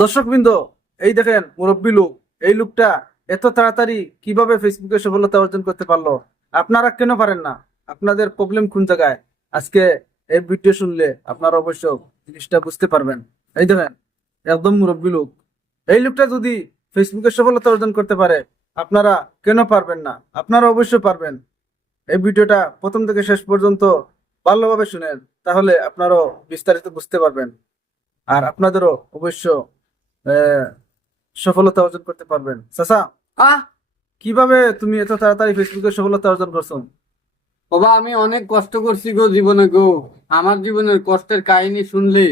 দর্শকবৃন্দ, এই দেখেন মুরব্বী লোক, এই লোকটা এত তাড়াতাড়ি কিভাবে ফেসবুকে সফলতা অর্জন করতে পারলো? আপনারা কেন পারেন না? আপনাদের প্রবলেম কোন জায়গায়? আজকে এই ভিডিও শুনলে আপনারা অবশ্য জিনিসটা বুঝতে পারবেন। এই দেখেন, একদম মুরব্বী লোক, এই লোকটা যদি ফেসবুকে সফলতা অর্জন করতে পারে, আপনারা কেন পারবেন না? আপনারা অবশ্যই পারবেন। এই ভিডিওটা প্রথম থেকে শেষ পর্যন্ত ভালোভাবে শুনেন, তাহলে আপনারাও বিস্তারিত বুঝতে পারবেন। আর আপনাদেরও অবশ্য আহ, সফলতা অর্জন করতে পারবেন। চাচা, আহ কিভাবে তুমি এত তাড়াতাড়ি ফেসবুকে সফলতা অর্জন করছো? বাবা, আমি অনেক কষ্ট করছি গো জীবনে গো। আমার জীবনের কষ্টের কাহিনী শুনলে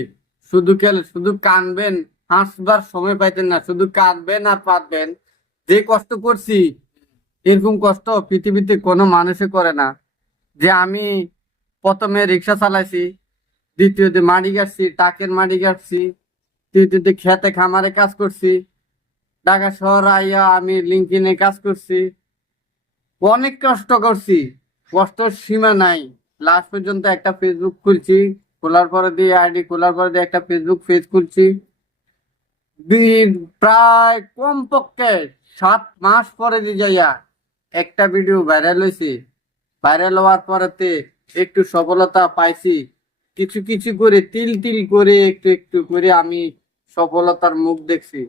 শুধু কানবেন, হাসবার সময় পাইতেন না, শুধু কাঁদবেন আর পাতবেন। যে কষ্ট করছি এরকম কষ্ট পৃথিবীতে কোনো মানুষে করে না। যে আমি প্রথমে রিক্সা চালাইছি, দ্বিতীয়তে মাড়ি কাটছি, টাকের মাড়ি কাটছি, তৃতীয়তে খেতে খামারে কাজ করছি, ঢাকা শহর আইয়া আমি লিঙ্কডিনে কাজ করছি। অনেক কষ্ট করছি, কষ্টর সীমা নাই। লাস্ট পর্যন্ত একটা ফেসবুক খুলছি, খোলার পরে দিয়ে আইডি খোলার পরে দিয়ে একটা ফেসবুক পেজ খুলছি। প্রায় কমপক্ষে 7 মাস পরে দিয়ে যাইয়া একটা ভিডিও ভাইরাল হয়েছে। ভাইরাল হওয়ার পরেতে একটু সফলতা পাইছি। কিছু কিছু করে তিল তিল করে একটু একটু করে আমি সফলতার মুখ দেখছি।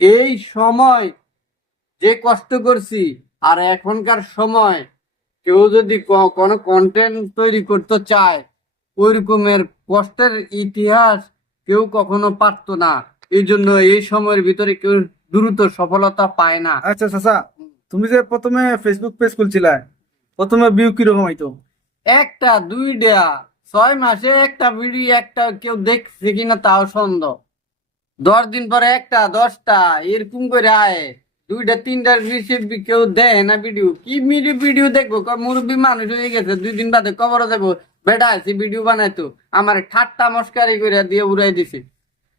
এই সময় যে কষ্ট করছি, আর এখনকার সময় কেউ যদি কোনো কন্টেন্ট তৈরি করতে চায়, ওই রকমের কষ্টের ইতিহাস কেউ কখনো পারতো না। এই জন্য এই সময়ের ভিতরে কেউ দ্রুত সফলতা পায় না। আচ্ছা চাচা, তুমি যে প্রথমে ফেসবুক পেজ খুলছিলা, প্রথমে ভিউ কিরকম হইতো? একটা 2টা 6 মাসে একটা ভিডিও একটা কেউ দেখছে কিনা তাও সন্দেহ। 10 দিন পরে একটা 10টা এরকম করে আয়। 2টা 3টার বেশি কেউ দেয় না ভিডিও। কি ভিডিও দেখবো? মুরব্বী মানুষ হয়ে গেছে, 2 দিন বাদে কবরে যাবো। বেটা আছে ভিডিও বানাইতো, আমার ঠাট্টা মস্কারি করে দিয়ে উড়াই দিছে।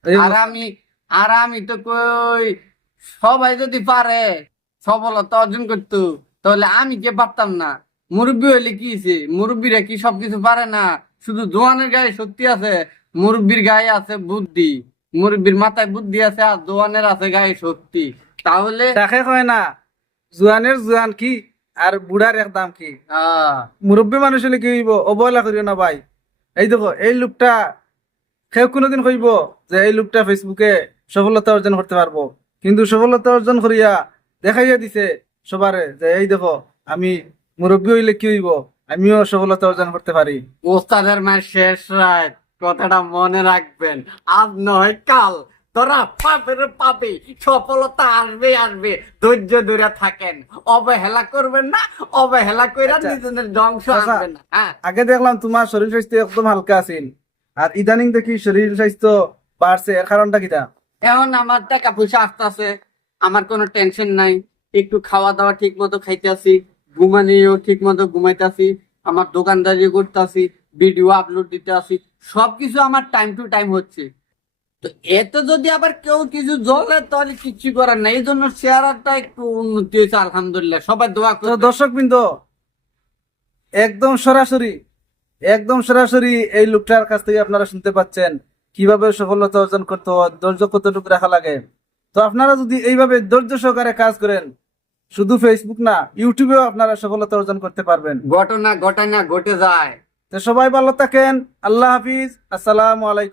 এই আর আমি আর আমি তো কই, সবাই যদি পারে সফলতা অর্জন করতো, তাহলে আমি কে পারতাম না? মুরব্বী হইলে কি হইছে? মুরব্বীরা কি সবকিছু পারে না? শুধু জোয়ানের গায়ে শক্তি আছে, মুরব্বীর গায়ে আছে বুদ্ধি। মুরব্বীর মাথায় বুদ্ধি আছে আর জোয়ানের আছে গায়ে শক্তি। তাহলে তাকে কয় না, জুয়ানের জুয়ান কি আর বুড়ার এক দাম কি? আহ মুরব্বী মানুষ হলে কি হইব? অবহেলা করিও না ভাই। এই দেখো, এই লোকটা কেউ কোনোদিন কইব যে এই লোকটা ফেসবুকে সফলতা অর্জন করতে পারবো, কিন্তু সফলতা অর্জন করিয়া দেখাইয়া দিছে সবারে যে এই দেখো, আমি মুরব্বী হইলে কি হইব, আমিও সফলতা অর্জন করতে পারি। ওস্তাদের মায়ের শেষ রাত, কথাটা মনে রাখবেন। আজ নয় কাল তোরা পাপের পাপি, সফলতা আসবে আসবে। ধৈর্য ধরে থাকেন, অবহেলা করবেন না। অবহেলা কইরা আচ্ছা, নিজেদের ধ্বংস চাচা, আনবেন না। হ্যাঁ, আগে দেখলাম তোমার শরীর স্বাস্থ্য একদম হালকা আছিল, আর ইদানিং দেখি শরীর স্বাস্থ্য বাড়ছে, এর কারণটা কিটা? এখন আমার টাকা পয়সা আসতেছে, আমার কোনো টেনশন নাই। একটু খাওয়া দাওয়া ঠিক মতো খাইতেছি, ঘুমানিও ঠিক মতো ঘুমাইতেছি, আমার দোকানদারি করতেছি, ভিডিও আপলোড দিতে আসি, সবকিছু আমার টাইম টু টাইম হচ্ছে। তো এতে যদি আবার কেউ কিছু জ্বলে তাহলে কিচ্ছু করার নাই। এই জন্য শেয়ারটা একটু উন্নতি হয়েছে, আলহামদুলিল্লাহ। সবাই দোয়া তো করবে। দর্শক বৃন্দ, একদম সরাসরি একদম সরাসরি এই লোকটার কাছ থেকে আপনারা শুনতে পাচ্ছেন কিভাবে সফলতা অর্জন করতে হয়, ধৈর্য কতটুকু রাখা লাগে। তো আপনারা যদি এইভাবে ধৈর্য সহকারে কাজ করেন, শুধু ফেসবুক না, ইউটিউবেও আপনারা সফলতা অর্জন করতে পারবেন। ঘটনা ঘটে যায়। তো সবাই ভালো থাকেন। আল্লাহ হাফিজ। আসসালামু আলাইকুম।